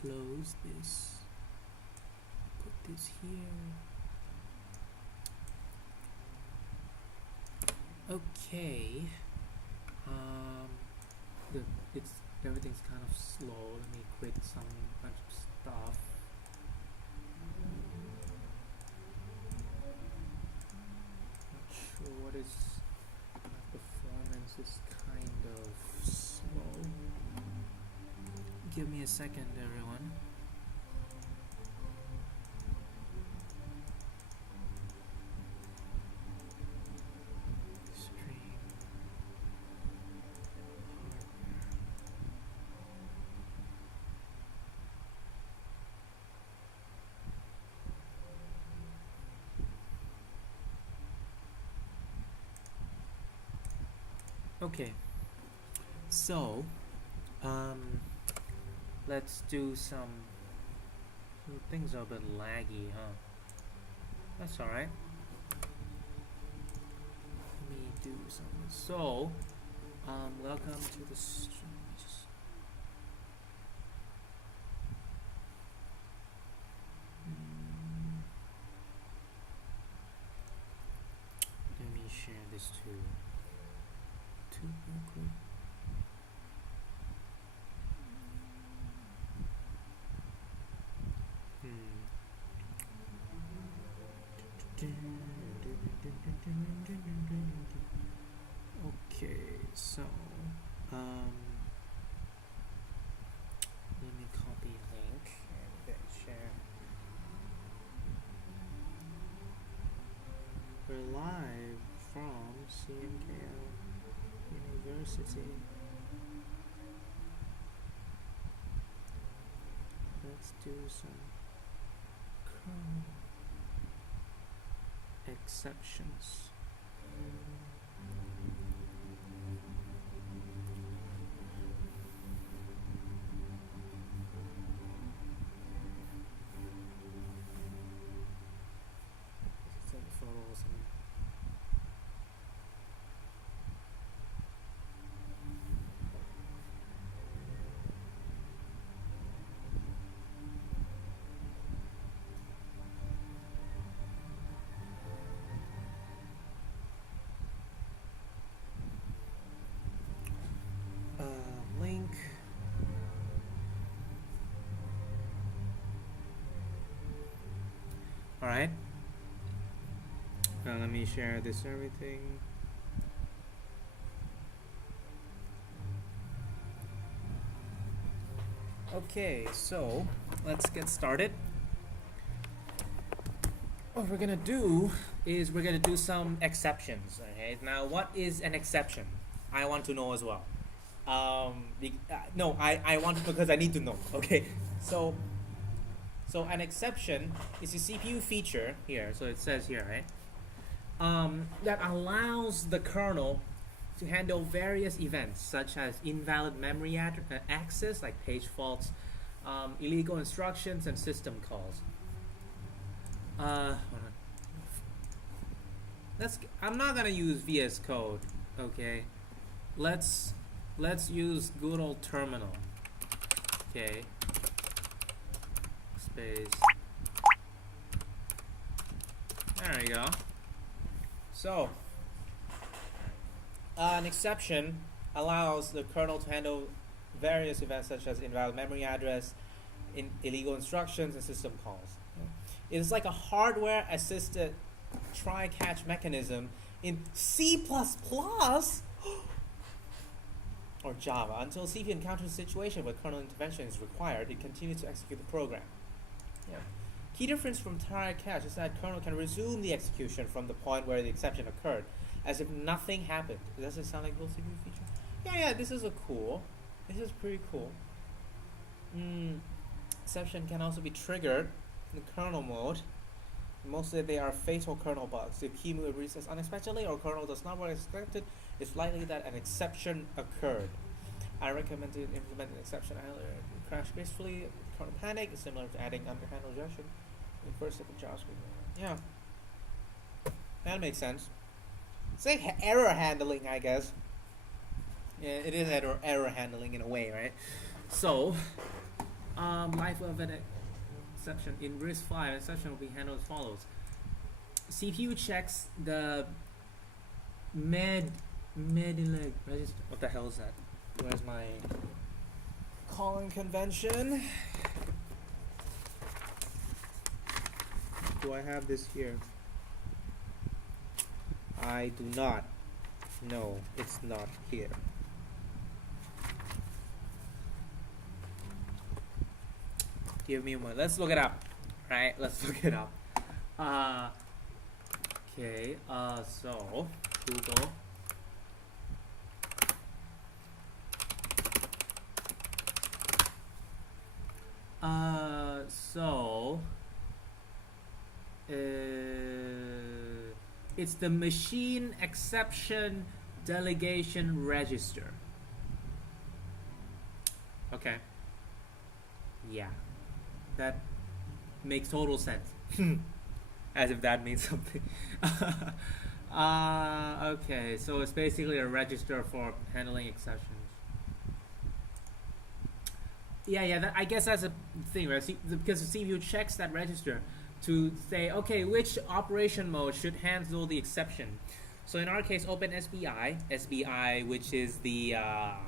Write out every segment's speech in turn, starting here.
close this, put this here. Okay. Everything's kind of slow. Let me quit some bunch of stuff. Not sure what is my performance is kind of slow. Give me a second, everyone. Okay, so let's do some. Things are a bit laggy, huh? That's all right. Let me do something. So, welcome to the stream. Let me share this too. Real quick. Okay, so let me copy link and then share. We're live from CMKL University. Let's do some kernel exceptions. Take photos and link. All right. Now let me share this everything. Okay, so let's get started. What we're gonna do is we're gonna do some exceptions. Okay. Now, what is an exception? I want to know as well. No, I want to, because I need to know. Okay, so an exception is a CPU feature here. So it says here, right, that allows the kernel to handle various events such as invalid memory access, like page faults, illegal instructions, and system calls. I'm not gonna use VS Code. Okay, let's use good old terminal. Okay, space. There we go. So an exception allows the kernel to handle various events such as invalid memory address, illegal instructions, and system calls. It is like a hardware assisted try catch mechanism in C++ or Java. Until CPU encounters a situation where kernel intervention is required, it continues to execute the program. Yeah. Key difference from try catch is that kernel can resume the execution from the point where the exception occurred, as if nothing happened. Does it sound like a cool CPU feature? Yeah, this is this is pretty cool. Exception can also be triggered in kernel mode. Mostly they are fatal kernel bugs. If key move resets unexpectedly or kernel does not work as expected, it's likely that an exception occurred. I recommend to implement an exception handler. Crash gracefully, kernel panic is similar to adding handle injection in first step of JavaScript. Yeah, that makes sense. It's like error handling, I guess. Yeah, it is error handling in a way, right? So, Life of an exception in RISC-V. Exception will be handled as follows. CPU checks the Medileg register. What the hell is that? Where's my calling convention? Do I have this here? I do not. No, it's not here. Give me a moment. Let's look it up. Right? Let's look it up. Okay. So Google. It's the machine exception delegation register. Okay. Yeah. That makes total sense. As if that means something. Okay, so it's basically a register for handling exceptions. Yeah, I guess that's a thing, right? Because the CPU checks that register to say, okay, which operation mode should handle the exception. So in our case, open SBI, which is the, I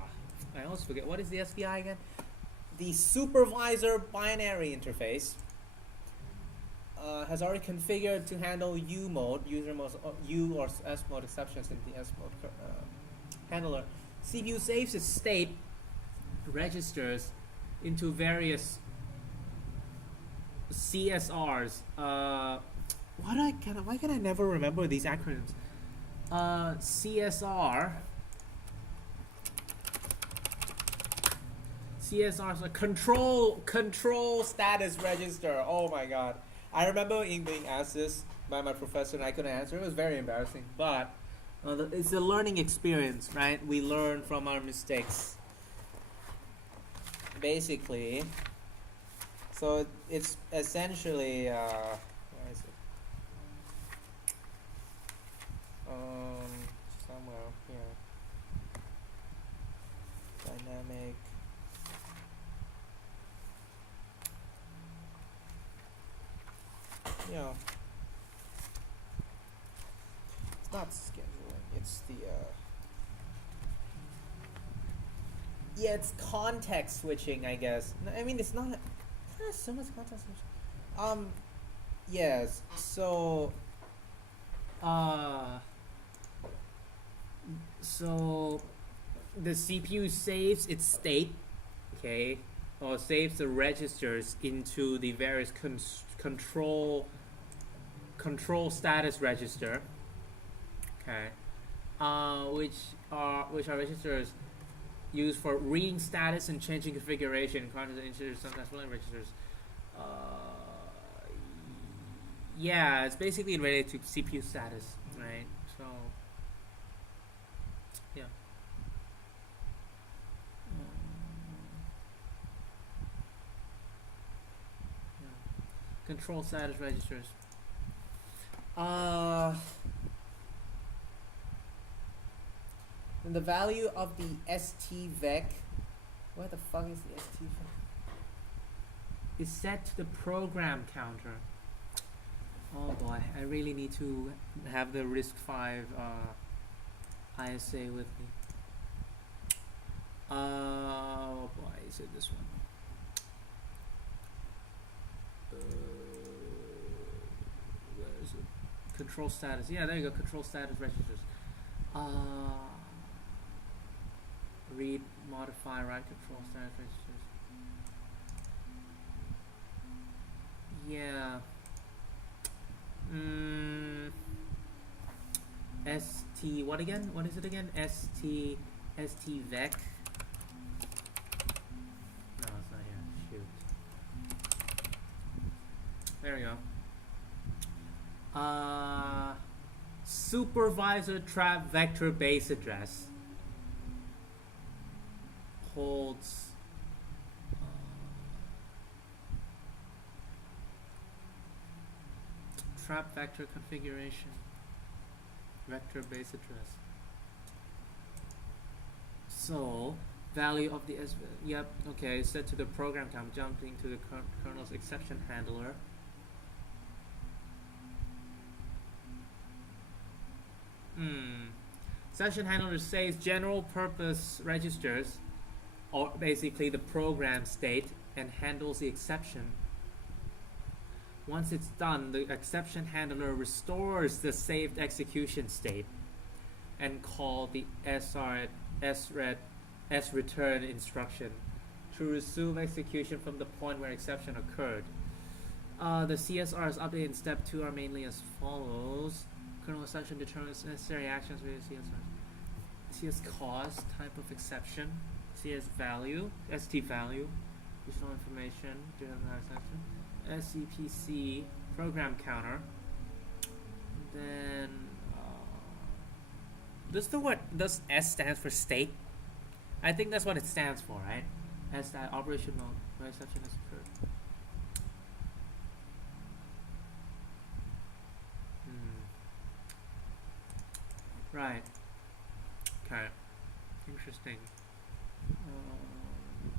always forget, what is the SBI again? The supervisor binary interface has already configured to handle U mode, user mode, U or S mode exceptions in the S mode handler. CPU saves its state registers into various CSRs. Why can I never remember these acronyms? CSR is a control status register. Oh my god. I remember being asked this by my professor and I couldn't answer. It was very embarrassing. But it's a learning experience, right? We learn from our mistakes. Basically, so it's essentially where is it? Somewhere here. Dynamic. Yeah. It's not scheduling. It's the yeah, it's context switching, I guess. I mean, it's not so much context switching. Yes. So, so the CPU saves its state, okay, or saves the registers into the various control status register, okay, which are registers used for reading status and changing configuration, content integers, sometimes filling registers. Yeah, it's basically related to CPU status, right? So, yeah. Control status registers. And the value of the STVEC, what the fuck is the STVEC? Is set to the program counter. Oh boy, I really need to have the RISC-V ISA with me. Oh boy, is it this one? Where is it? Control status. Yeah, there you go. Control status registers. Read, modify, write control status registers. Yeah. ST. What again? What is it again? STVEC. No, it's not here. Shoot. There we go. Supervisor trap vector base address holds trap vector configuration vector base address. So value of the yep, okay, set to the program count, jumping to the kernel's exception handler. Exception handler saves general purpose registers, or basically the program state, and handles the exception. Once it's done, the exception handler restores the saved execution state and call the sreturn instruction to resume execution from the point where exception occurred. The CSRs updated in step 2 are mainly as follows. Kernel exception determines necessary actions with CSRs. CS cause, type of exception, CS value, ST value, additional information, exception, SEPC, program counter. Then does S stand for state? I think that's what it stands for, right? S that operation mode where exception is occurred. Right. Okay. Interesting. Let me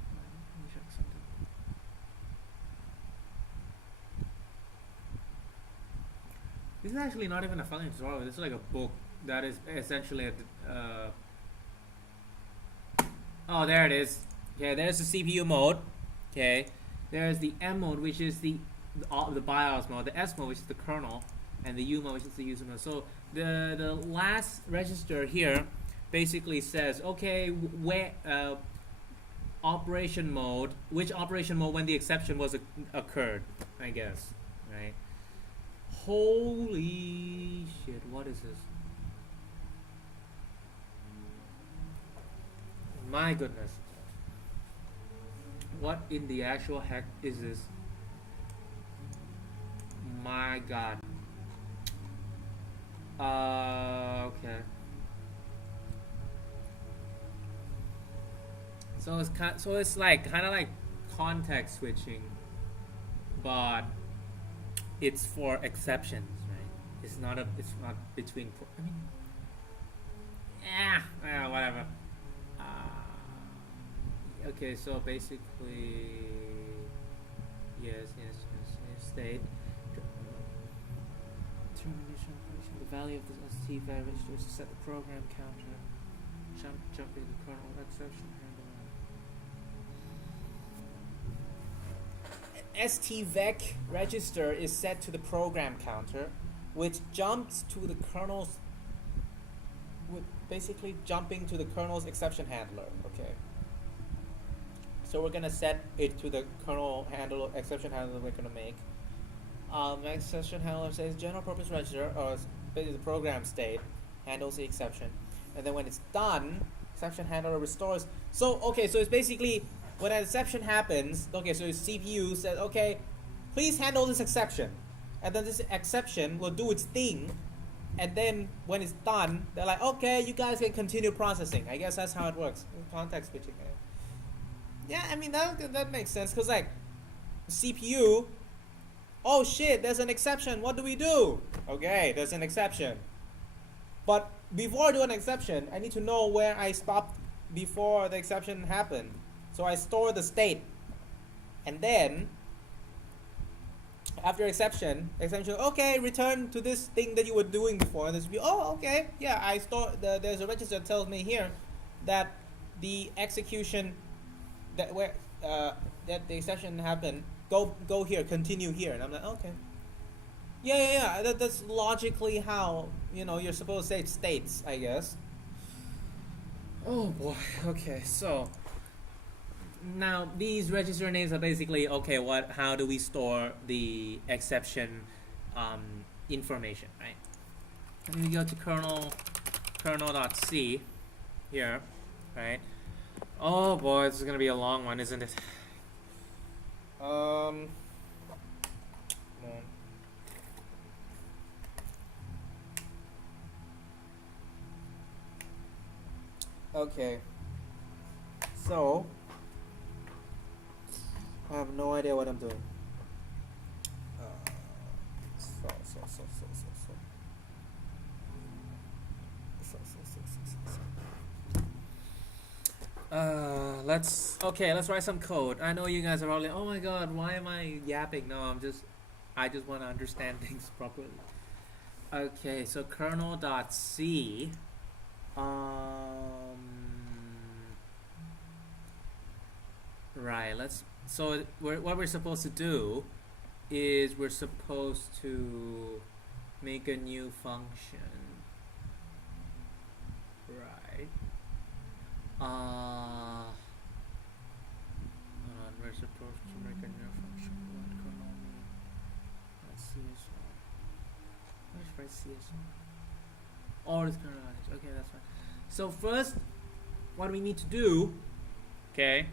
check something. This is actually not even a functional tutorial. This is like a book that is essentially oh, there it is. Okay, there's the CPU mode. Okay, there's the M mode, which is the BIOS mode. The S mode, which is the kernel, and the U mode, which is the user mode. So the last register here basically says, okay, where operation mode, which operation mode when the exception was occurred, I guess, right? Holy shit! What is this? My goodness. What in the actual heck is this? My god. Okay. So it's like kind of like context switching, but it's for exceptions, right? It's not between. I mean, whatever. Okay, so basically, yes, state. Termination function. The value of the ST value register is to set the program counter. Jumping the kernel exception handler. STVec register is set to the program counter, which jumps to the kernel's. Basically jumping to the kernel's exception handler. Okay. So we're gonna set it to the kernel handler, exception handler we're gonna make. Exception handler says general purpose register, or basically the program state, handles the exception, and then when it's done, exception handler restores. So okay, so it's basically when an exception happens. Okay, so CPU says, okay, please handle this exception, and then this exception will do its thing, and then when it's done, they're like, okay, you guys can continue processing. I guess that's how it works. Context switching. Yeah, I mean that makes sense, because like CPU, oh shit, there's an exception, what do we do? Okay, there's an exception, but before I do an exception, I need to know where I stopped before the exception happened. So I store the state, and then after exception, okay, return to this thing that you were doing before, and this will be, oh, okay, yeah, I store there's a register that tells me here that the execution that the exception happened, go here, continue here, and I'm like, okay, yeah, that's logically how you're supposed to say states, I guess. Oh boy. Okay, so now these register names are basically, okay, how do we store the exception information, right? Let me go to kernel.c here, right? Oh boy, this is gonna be a long one, isn't it? Okay, so I have no idea what I'm doing. let's write some code. I know you guys are probably, oh my god, why am I yapping? No, I just want to understand things properly. Okay, so kernel.c. Right, what we're supposed to do is we're supposed to make a new function. Right. Hold on, we're supposed to make a new function. What kernel mean? CSR. Let's write CSR. Or it's kernel language. Okay, that's fine. So first, what we need to do, okay,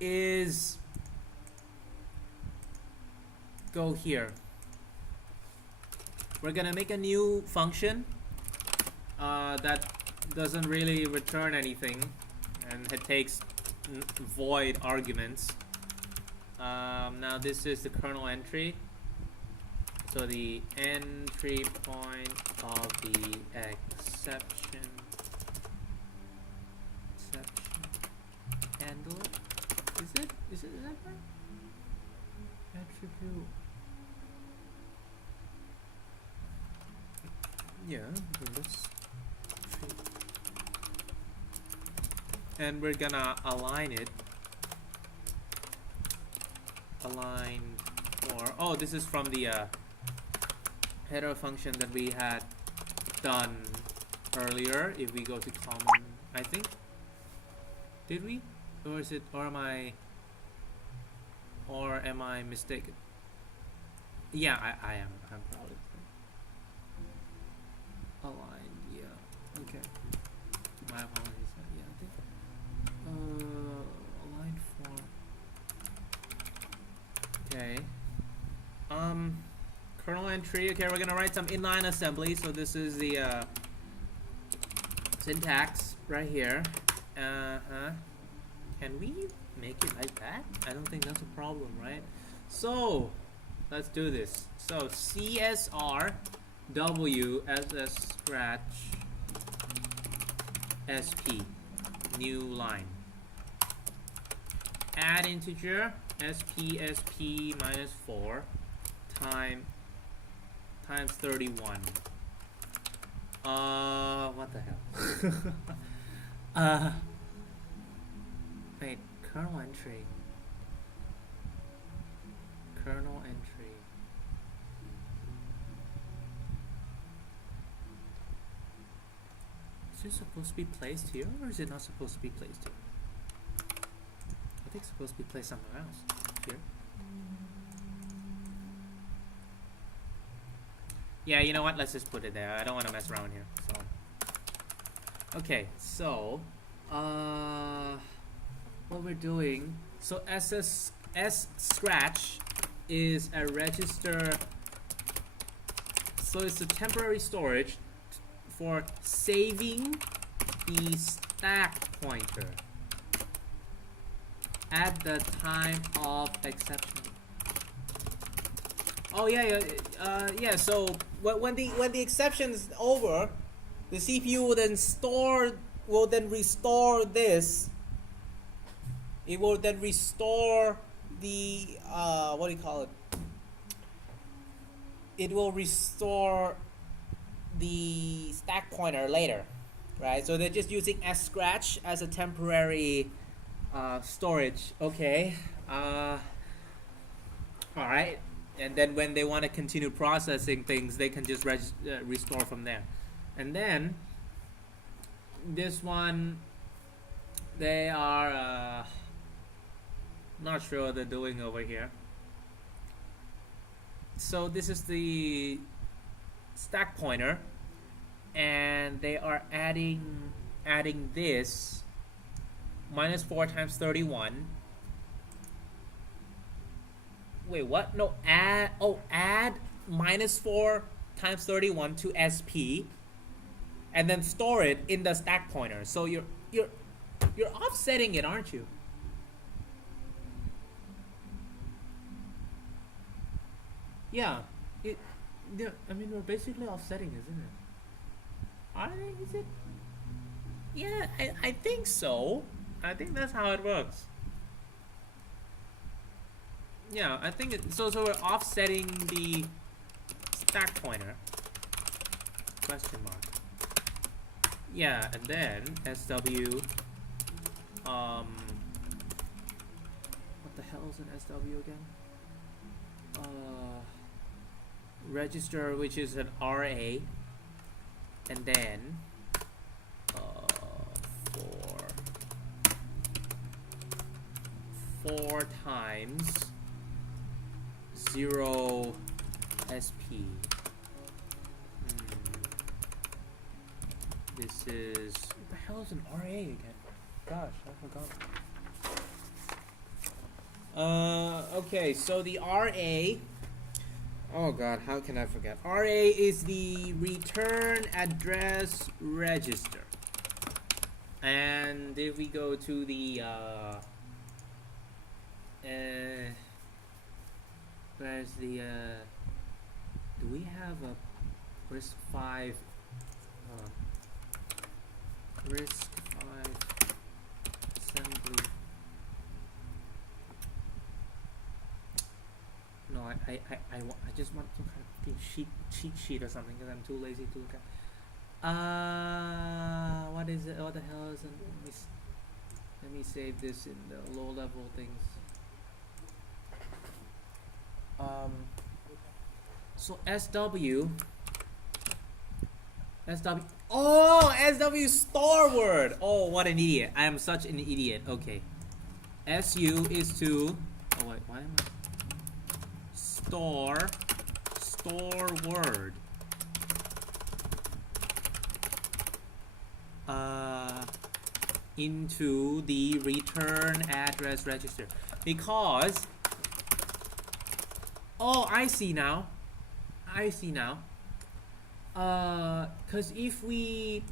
is go here. We're gonna make a new function that doesn't really return anything, and it takes void arguments. Now this is the kernel entry, so the entry point of the exception handler. Is that right? Attribute. Yeah, and we're gonna align it. Align for, oh, this is from the header function that we had done earlier. If we go to common, I think, did we? Or is it, or am I mistaken? Yeah, I am. I'm probably aligned. Yeah. Okay. My apologies. Yeah, I think aligned for. Okay. Kernel entry. Okay, we're gonna write some inline assembly. So this is the syntax right here. Can we make it like that? I don't think that's a problem, right? So let's do this. So CSR W SS scratch SP new line. Add integer SP minus 4 times 31. What the hell? Wait, kernel entry. Kernel entry. Is it supposed to be placed here, or is it not supposed to be placed here? I think it's supposed to be placed somewhere else. Here. Yeah, you know what? Let's just put it there. I don't want to mess around here. So, okay. So, what we're doing, so S scratch is a register, so it's a temporary storage for saving the stack pointer at the time of exception. Oh yeah. So when the exception is over, the CPU will then restore this. It will then restore the what do you call it? It will restore the stack pointer later, right? So they're just using S scratch as a temporary storage. Okay. All right. And then when they want to continue processing things, they can just restore from there. And then this one, they are not sure what they're doing over here. So this is the stack pointer, and they are adding this minus 4 times 31. Wait, what? No, add minus 4 times 31 to SP, and then store it in the stack pointer. So you're offsetting it, aren't you? Yeah, I mean, we're basically offsetting, isn't it? Is it? Yeah, I think so. I think that's how it works. Yeah, I think it, so we're offsetting the stack pointer. Question mark. Yeah, and then SW what the hell is an SW again? Register, which is an RA, and then 4 times 0 SP. This is, what the hell is an RA again? Gosh, I forgot. Okay, so the RA, oh god, how can I forget? RA is the return address register. And if we go to the where's the do we have a RISC-V RISC-V assembly? No, I just want some kind of cheat sheet or something because I'm too lazy to look at. What is it? What the hell is it? Let me save this in the low level things. So SW. Oh, SW store word. Oh, what an idiot! I am such an idiot. Okay, SU is to. Oh wait, why am I? Store word. Into the return address register, because. Oh, I see now. Because if we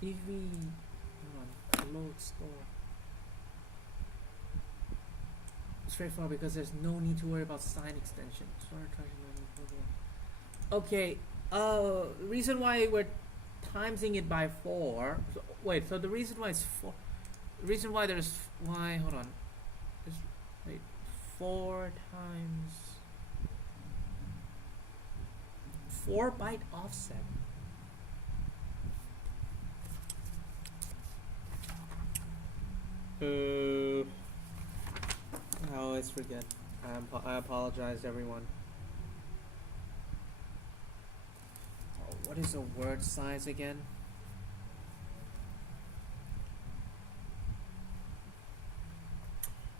hold on, load store, straightforward because there's no need to worry about sign extension. Okay. Reason why we're timesing it by 4. So, wait. So the reason why it's 4. The reason why there's why. Hold on. Wait. 4 times 4 byte offset. I always forget. I apologize, everyone. Oh, what is a word size again?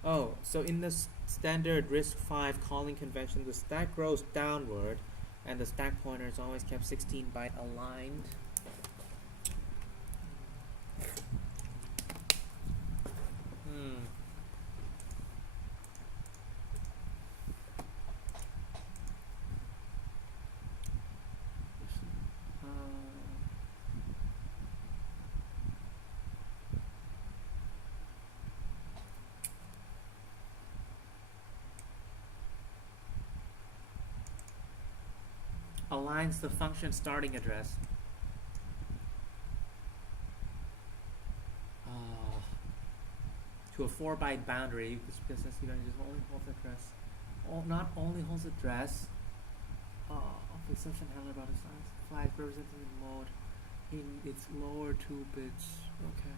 Oh, so in the standard RISC-V calling convention, the stack grows downward and the stack pointer is always kept 16 byte aligned. Aligns the function starting address. To a 4 byte boundary. This business unit just only holds address. Not only holds address of the exception handler about the size. Flag represented in mode in its lower 2 bits. Okay.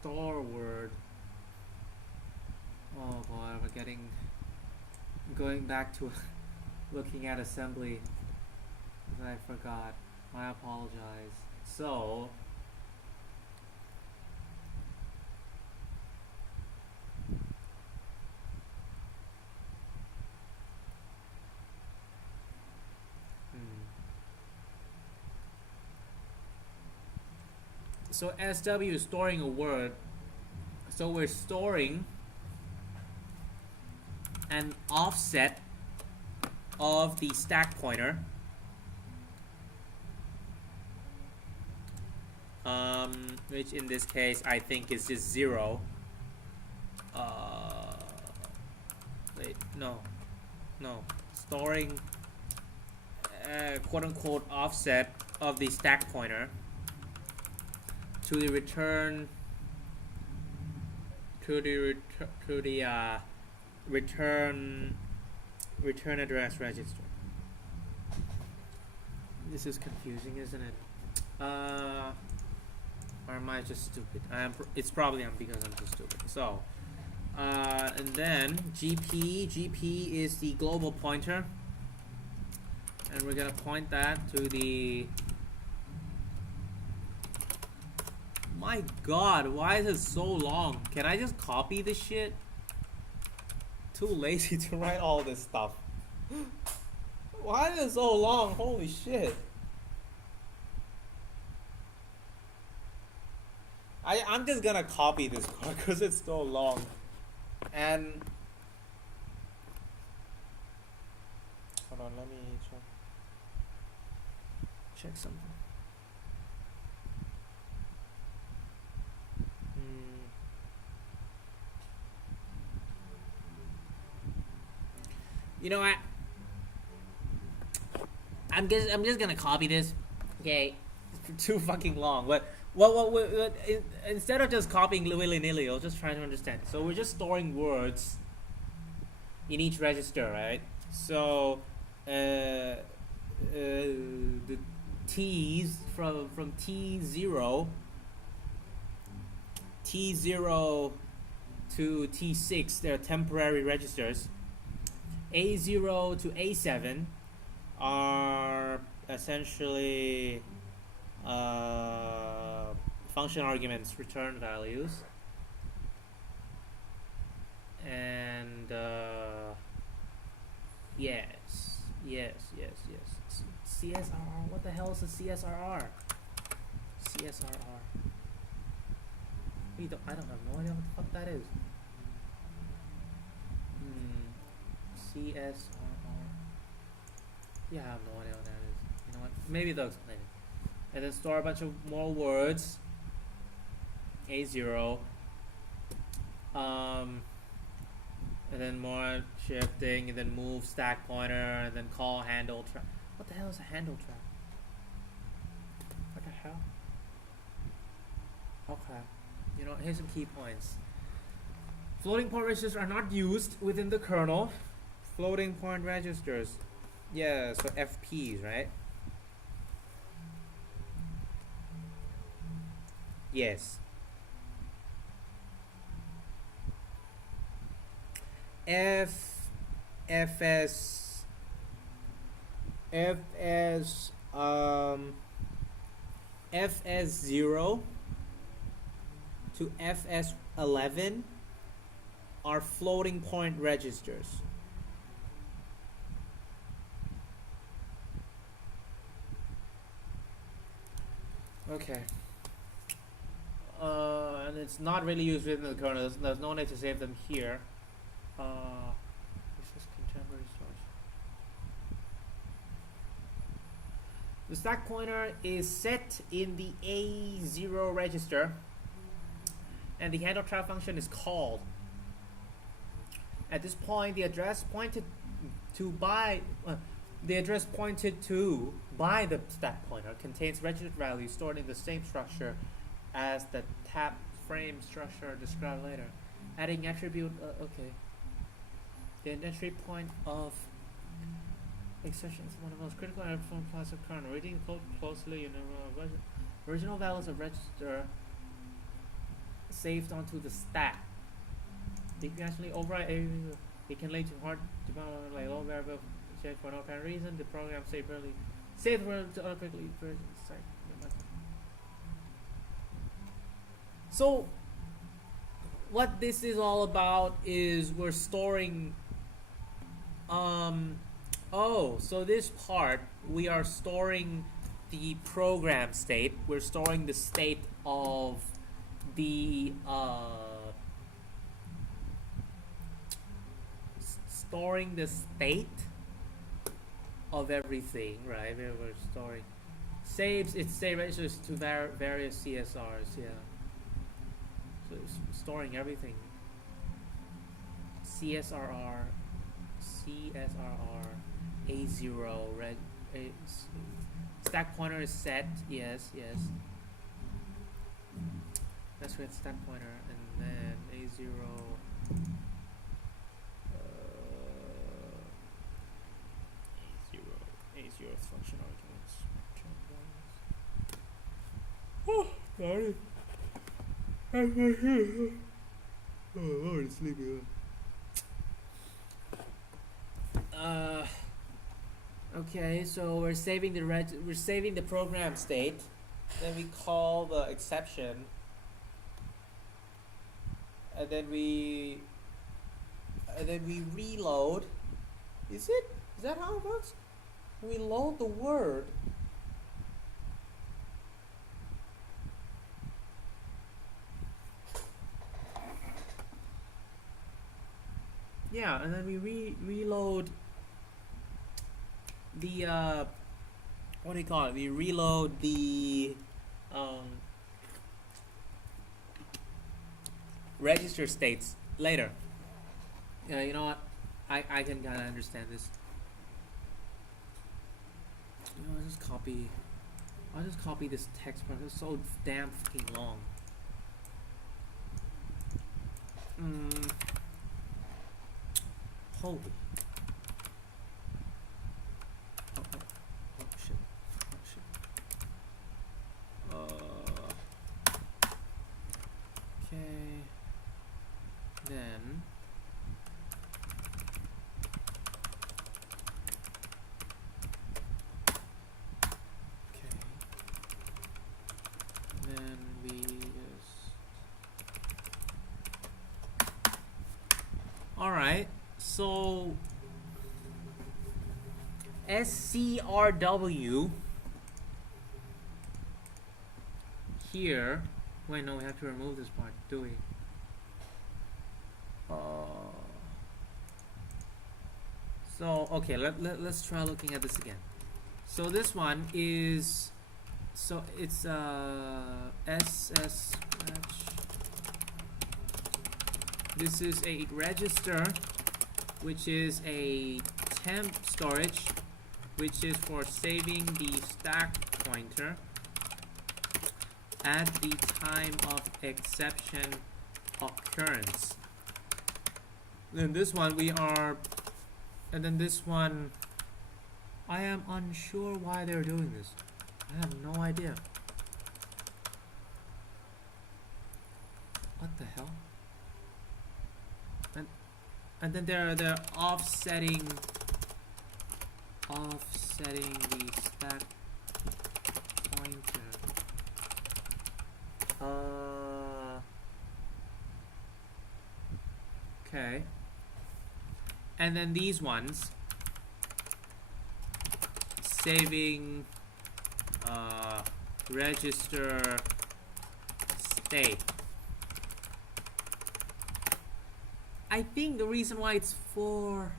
Store word. Oh boy, we're going back to looking at assembly that I forgot. I apologize. So so SW is storing a word. So we're storing an offset of the stack pointer, which in this case I think is just 0. Wait, no, storing quote-unquote offset of the stack pointer to the return return address register. This is confusing, isn't it? Or am I just stupid? It's probably because I'm just stupid. So, and then GP is the global pointer, and we're gonna point that to the. My God, why is it so long? Can I just copy this shit? Too lazy to write all this stuff. Why is it so long? Holy shit. I'm just gonna copy this code because it's so long. And hold on, let me check something. You know what? I'm just gonna copy this. Okay, it's too fucking long. But what instead of just copying willy-nilly, I'll just try to understand. So we're just storing words in each register, right? So the T's from T0 to T6, they're temporary registers. A0 to A7 are essentially function arguments, return values, and yes. CSRR. What the hell is a CSRR? CSRR. I don't have no idea what the fuck that is. CSRR. Yeah, I have no idea what that is. You know what? Maybe they'll explain it. And then store a bunch of more words. A0. And then more shifting, and then move stack pointer, and then call handle trap. What the hell is a handle trap? What the hell? Okay. You know, here's some key points. Floating point registers are not used within the kernel. Floating point registers. Yeah, so FPs, right? Yes. FS FS0 to FS11 are floating point registers. Okay. And it's not really used within the kernel. There's no need to save them here. This is contemporary source. The stack pointer is set in the A0 register, and the handle trap function is called. At this point, the address pointed to by the stack pointer contains register values stored in the same structure as the tap frame structure described later. Adding attribute, okay. The entry point of exception is one of the most critical from class of kernel. Reading the code closely, original values of register saved onto the stack. They can actually override it can lead to hard development like low variable check for no apparent reason. The program saved quickly. So what this is all about is we're storing so this part we are storing the program state. We're storing the state of the storing the state of everything, right? We're storing saves its state registers to various CSRs, yeah. So it's storing everything. CSRR, A0, stack pointer is set. Yes, yes. Let's create stack pointer and then a0. A0 function arguments. Oh, sorry. I'm already sleepy. Okay, so we're saving the program state. Then we call the exception, and then we reload. Is that how it works? We load the word. Yeah, and then we reload the what do you call it? We reload the register states later. Yeah, you know what? I can kind of understand this. You know, I'll just copy this text part. It's so damn fucking long. Holy. Oh shit. Okay. Then. Okay. Then we just. Alright. So SCRW here. Wait, no, we have to remove this part, do we? So okay, let's try looking at this again. So this one is, so it's SS. This is a register, which is a temp storage, which is for saving the stack pointer at the time of exception occurrence. Then this one and then this one, I am unsure why they're doing this. I have no idea. What the hell? And then they're offsetting the stack pointer. Okay. And then these ones saving register state. I think the reason why it's for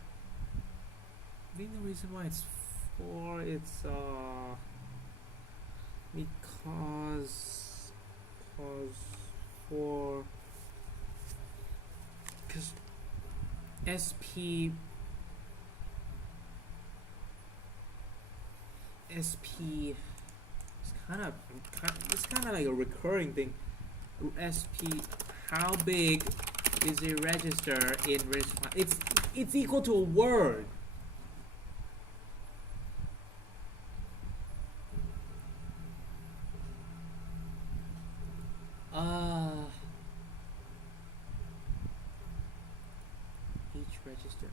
because SP it's kind of like a recurring thing. SP, how big is a register in response? It's equal to a word. Each register.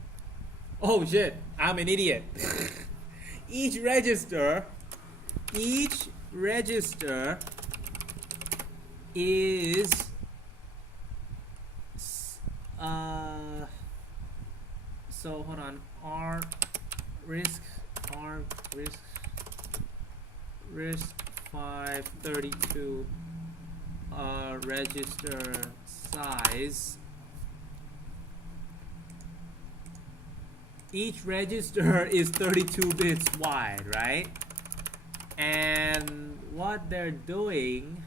Oh shit! I'm an idiot. Each register is so hold on. risk 532 register size. Each register is 32 bits wide, right? And what they're doing,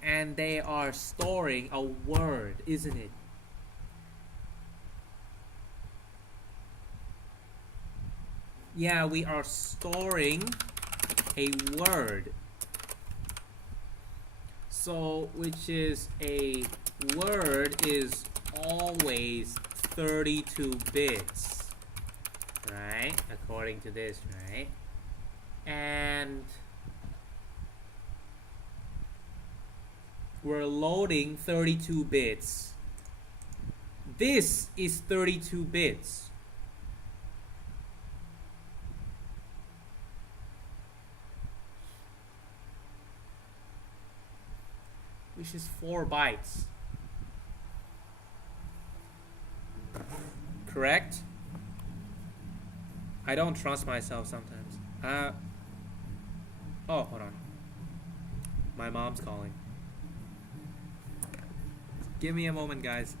and they are storing a word, isn't it? Yeah, we are storing a word. So, which is a word is always 32 bits, right? According to this, right? And we're loading 32 bits. This is 32 bits. Which is 4 bytes. Correct? I don't trust myself sometimes. Oh, hold on. My mom's calling. Give me a moment, guys.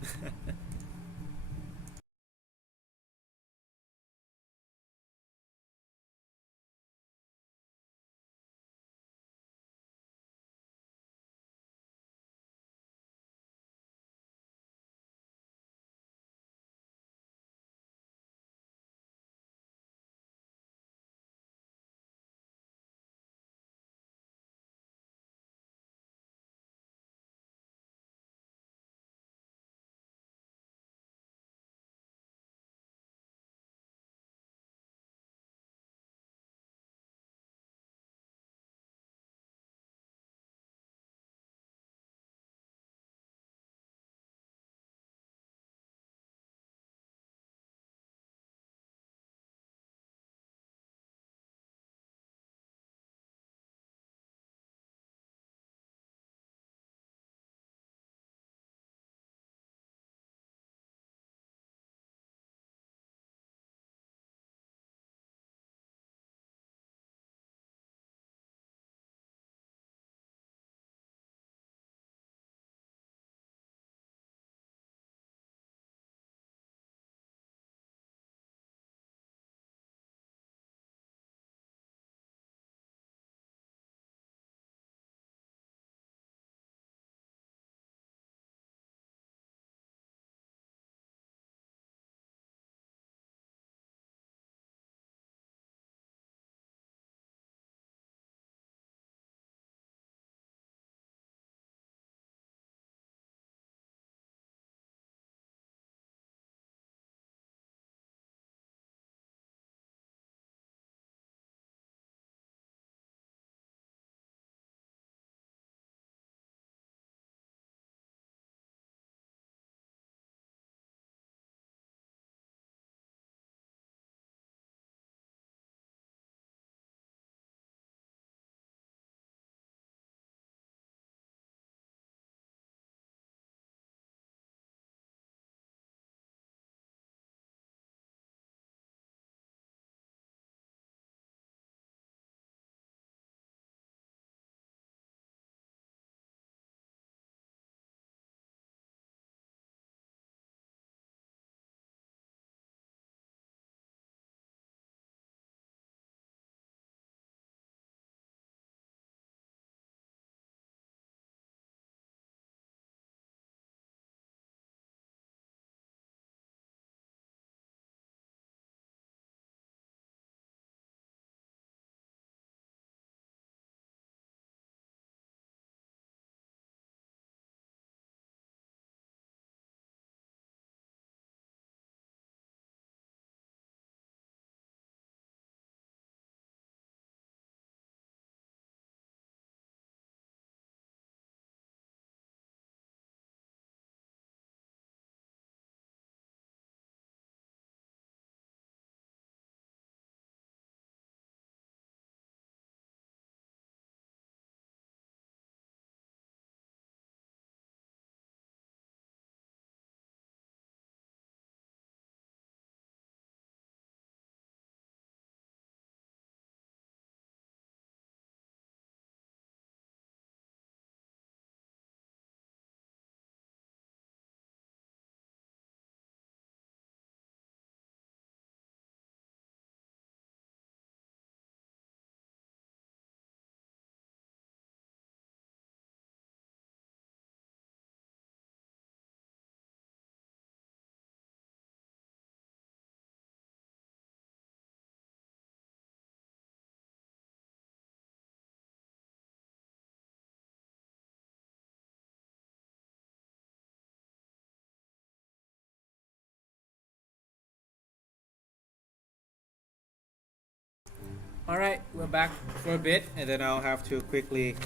Alright, we're back for a bit, and then I'll have to quickly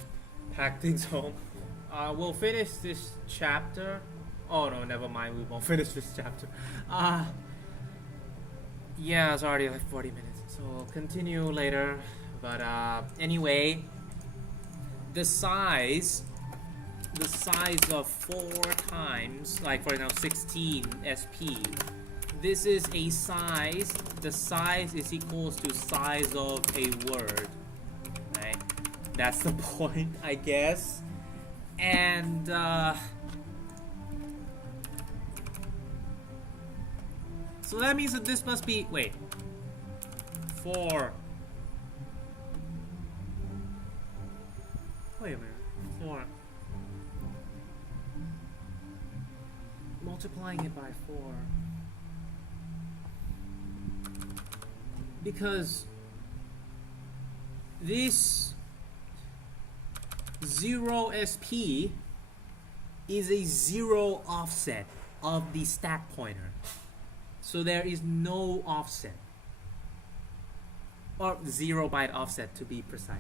pack things home. We'll finish this chapter. Oh no, never mind, we won't finish this chapter. Yeah, it's already like 40 minutes, so we'll continue later. But anyway, the size of 4 times, like for example 16 SP, this is a size, the size is equals to size of a word, right? That's the point, I guess. And so that means that this must be, wait, 4, wait a minute, 4 multiplying it by 4, because this 0 SP is a 0 offset of the stack pointer, so there is no offset, or 0 byte offset to be precise.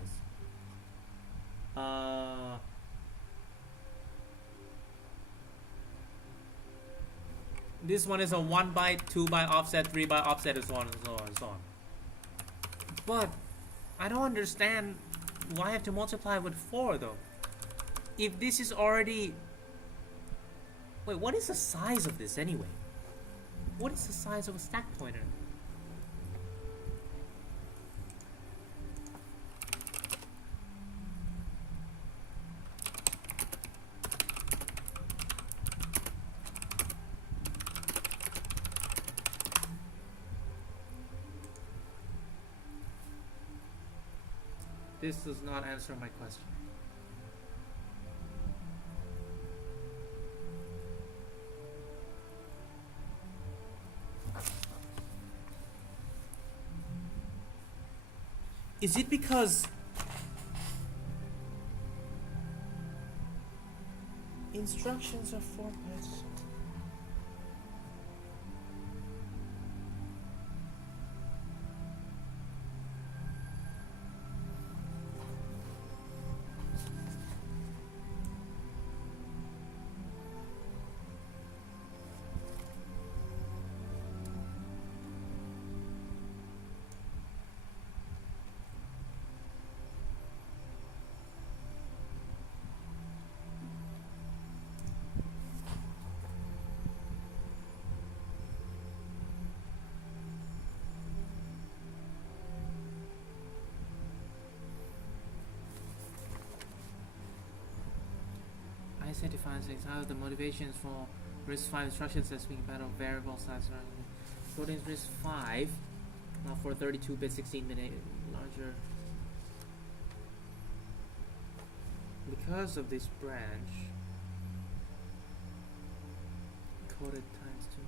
This one is a 1 byte, 2 byte offset, 3 byte offset, and so on and so on and so on. But I don't understand why I have to multiply with 4 though. If this is already... Wait, what is the size of this anyway? What is the size of a stack pointer? This does not answer my question. Is it because instructions are 4 bytes? I said defines how the motivations for RISC-V instructions as being better variable size. According to RISC-V, for 32-bit 16-bit larger. Because of this branch, coded times 2.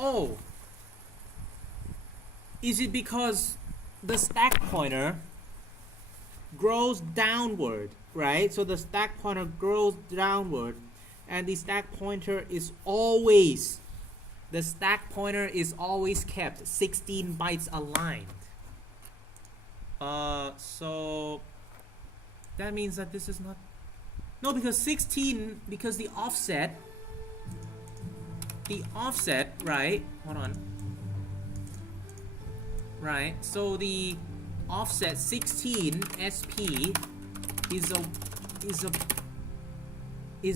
Oh, is it because the stack pointer grows downward, right? So the stack pointer grows downward, and the stack pointer is always, the stack pointer is always kept 16 bytes aligned. So that means that this is not, no, because 16, because the offset, right, hold on, right, so the offset 16 SP is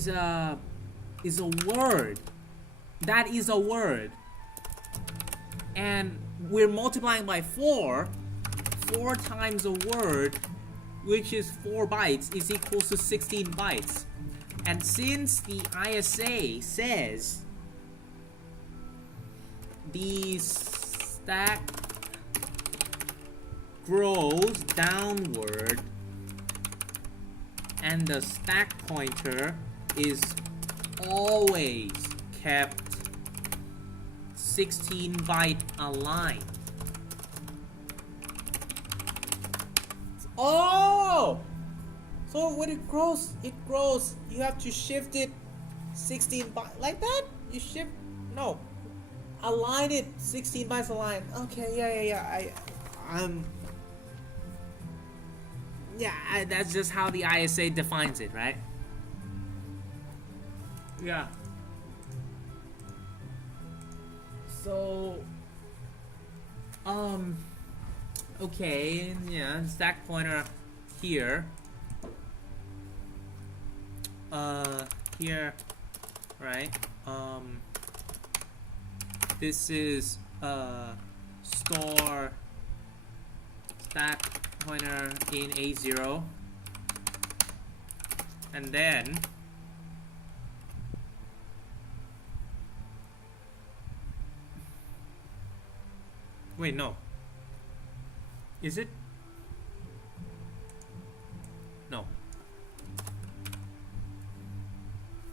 a word, that is a word. And we're multiplying by 4. 4 times a word, which is 4 bytes, is equals to 16 bytes. And since the ISA says the stack grows downward and the stack pointer is always kept 16 byte aligned. Oh! So when it grows, you have to shift it 16 bytes like that? You shift, no. Align it 16 bytes aligned. Okay, yeah. That's just how the ISA defines it, right? Yeah. So, okay, yeah, stack pointer here. Here, right? This is store stack pointer in A0, and then wait, no. Is it? No.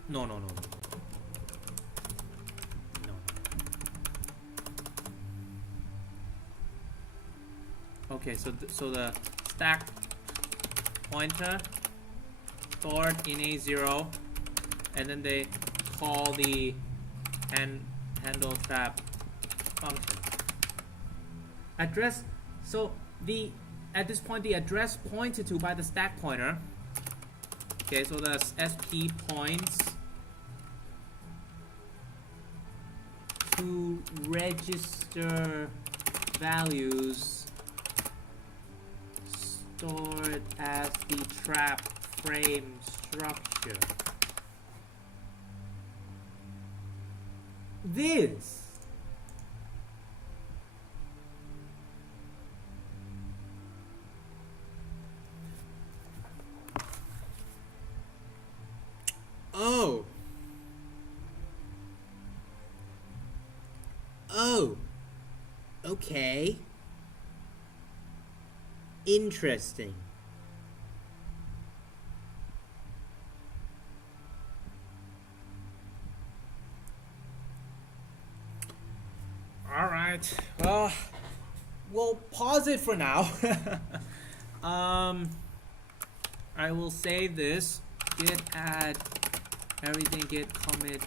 No. No. Okay, so the stack pointer stored in A0, and then they call the handle trap function. Address. So at this point the address pointed to by the stack pointer. Okay, so the SP points to register values stored as the trap frame structure. This Oh, okay. Interesting. All right. Well, we'll pause it for now. I will save this. Git add everything. Git commit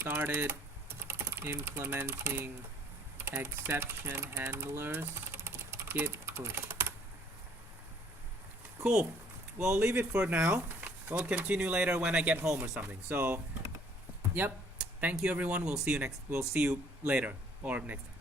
started implementing exception handlers. Git push. Cool. We'll leave it for now. We'll continue later when I get home or something. So, yep. Thank you, everyone. We'll see you later or next time.